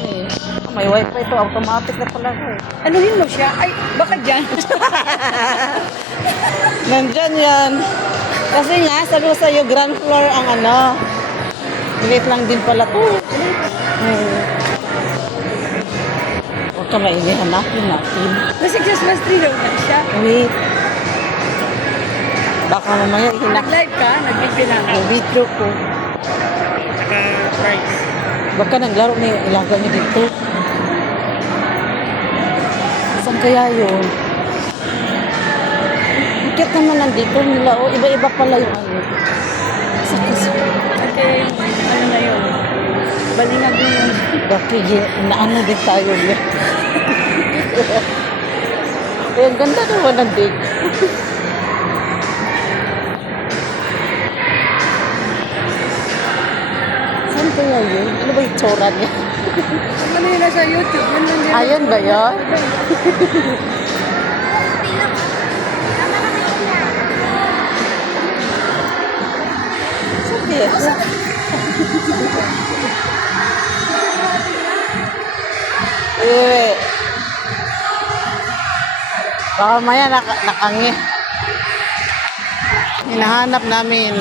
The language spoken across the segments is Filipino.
lang eh. May wifi ito, automatic na pala eh. Anuhin mo siya? Ay, baka dyan. Nandyan yan. Kasi nga, sabi ko sa'yo, ground floor ang ano. Liit lang din pala to. Huwag ka maingay, hanapin natin. Nasa Christmas tree daw na siya. Wait. Baka mamaya hinak. Nag-live ka, nag-video Yung video ko. Saka price. Baka naglaro na yung ilaga niya dito. Saan kaya yun? Bakit naman nandito nila? O, iba-iba pala yung ano. Okay, ano na yun? Balingag na yun. Bakit naano din tayo niya? Eh, ang ganda naman ng dig. Saan kaya yun? Ano ba yung tsura niya? Ano yun nasa YouTube? Ayan ba yun? Sige. Eh. Baka maya nakangi. Hinahanap namin.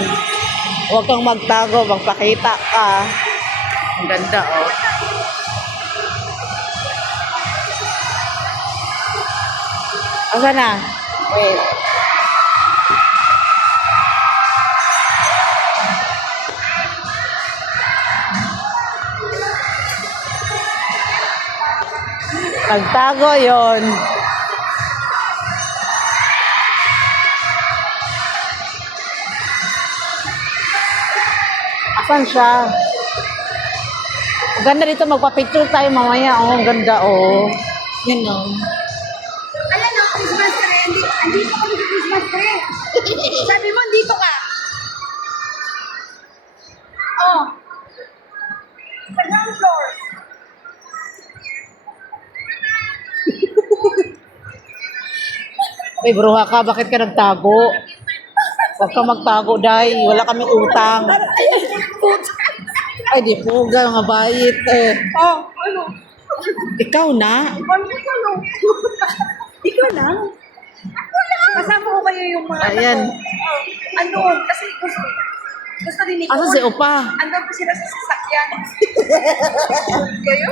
Huwag kang magtago, magpakita ka. Ang ganda, oh. Asa na? Wait. Nagtago yon. Asan siya? Ang ganda dito, magpa-picture tayo mamaya. Oh, ang ganda, oh. Yan, oh. Ayan o, Christmas tree. Andito kami sa Christmas tree. Sabi mo, andito ka. Oh. Sa ground floor. Ay, bruha ka, bakit ka nagtago? Huwag ka magtago, Day. Wala kaming utang. Ay, di po, mga bayit eh. Oh, ano? Ikaw na? Ano? Ikaw lang? Kasama ko kayo yung mga Ayan. ano, kasi gusto rin ni Asa si Opa? Andun pa sila sa sasakyan. Kayo?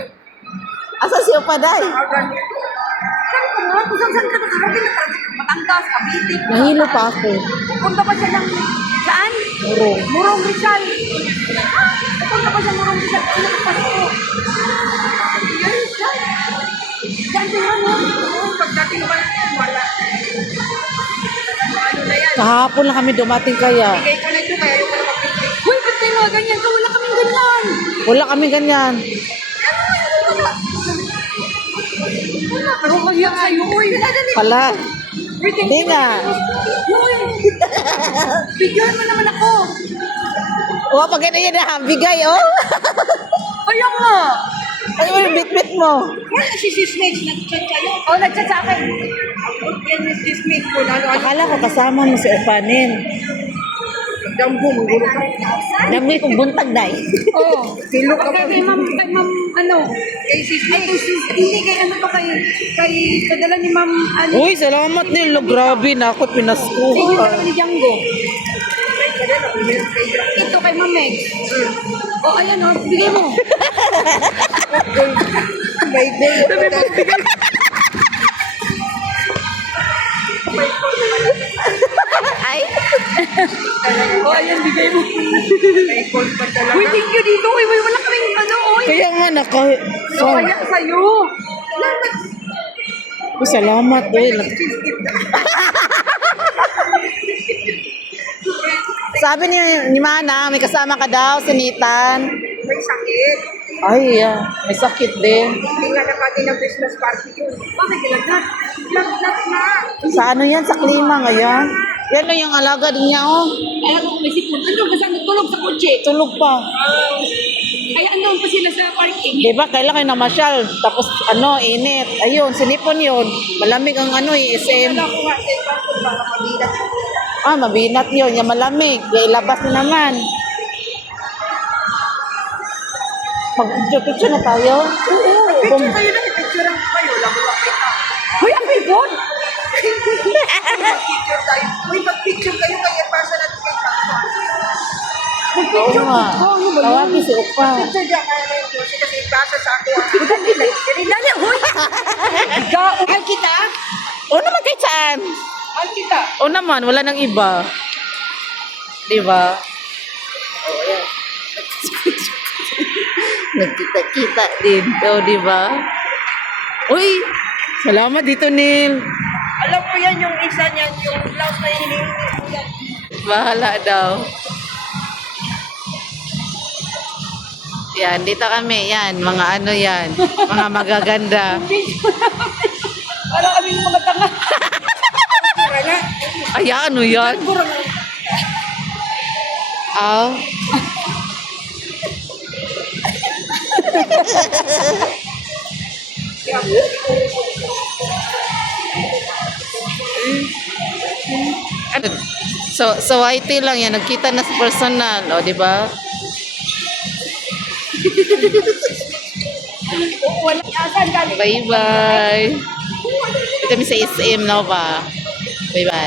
Asa si Opa, Day? Sabi ko nga, kung saan ka nakarating na Batangas, Cavite. Nahilo pa ako. Punta pa siya ng, saan? Murong. Murong Rizal. Punta pa siya Murong Rizal. Ano ka pasko? Yan, dyan. Dyan din ano. Pagdating naman, wala. Ano na yan? Kahapon lang kami dumating kaya. Bigay ko na ito, kaya yung pala mag-picture. Uy, ba't kayo mga ganyan ka? Wala kaming ganyan. Wala kami ganyan. Ano maghiyak sa'yo? Uy, Pala. Uy, thank Hindi you. nga. Uy, bigyan mo naman ako. O, pag ganyan na, bigay, oh. Kaya nga. Ay, yung bit-bit mo. Wala si Snake, nag-chat kayo. Oo, nag-chat sa akin. Yan si Snake ko, lalo. Akala ko kasama mo si Opanin. Dambo, magulo ka. Dami kong buntag, Day. Oo. Silo ka pa. Kay ma'am, ano? Kay sis. Ay, hindi, kay ano pa padala ni ma'am, ano? Uy, salamat nilo. Grabe na ako, Sige, pinaskuhan. padala ni Django. Ito kay Ma'am Meg. Oh, ayan oh, bigay mo. May day. Ay. Oh, ayan, bigay mo. Uy, thank you dito. Uy, wala kaming ano, uy. Kaya nga, So, kaya sa'yo. Uy, salamat. Uy, sabi ni Mana, may kasama ka daw, sinitan. May sakit. Ay, may sakit din. Hindi nga napati ng Christmas party yun. Bakit nilagnat? Nilagnat na. Sa ano yan? Sa klima ngayon? Yan lang yung alaga din niya, oh. Ay, ako may sipon. Ano, kasi nagtulog sa kotse. Tulog pa. Ay, andun pa sila sa parking. Diba, kailan kayo namasyal? Tapos, init. Ayun, sinipon yun. Malamig ang SM. Wala ko nga sa ipasok para mabigat. Mabinat yun. Yung malamig. Yung ilabas na naman. Mag-picture na tayo. Oo, picture kayo na, picture ang kayo, labo-labo kita. Hoy, ang ikot! Picture tayo. Uy, mag-picture kayo kaya pasa natin kay Changwa. Oo nga. Tawagin si Upa. Picture dyan kaya na yung Josie kasi ipasa sa ako. Dali, dali, huy! Ay, kita? O naman kay saan? Ay, kita. O naman, wala nang iba. Di ba? O, ayan. Nagkita-kita din. O, di ba? Uy! Salamat dito, Neil. Alam ko yan yung isa niyan, yung blouse na hinihingi ko yan. Bahala daw. Yan, dito kami. Yan, mga ano yan. Mga magaganda. Parang kaming mga tanga. Pura nga. Ay, ano yan? Pura nga. Aw. Ano? So IT lang yan, nagkita na sa personal, o di ba? Wala. Asan galing? Bye-bye. Dito kami sa SM na ba? Bye-bye.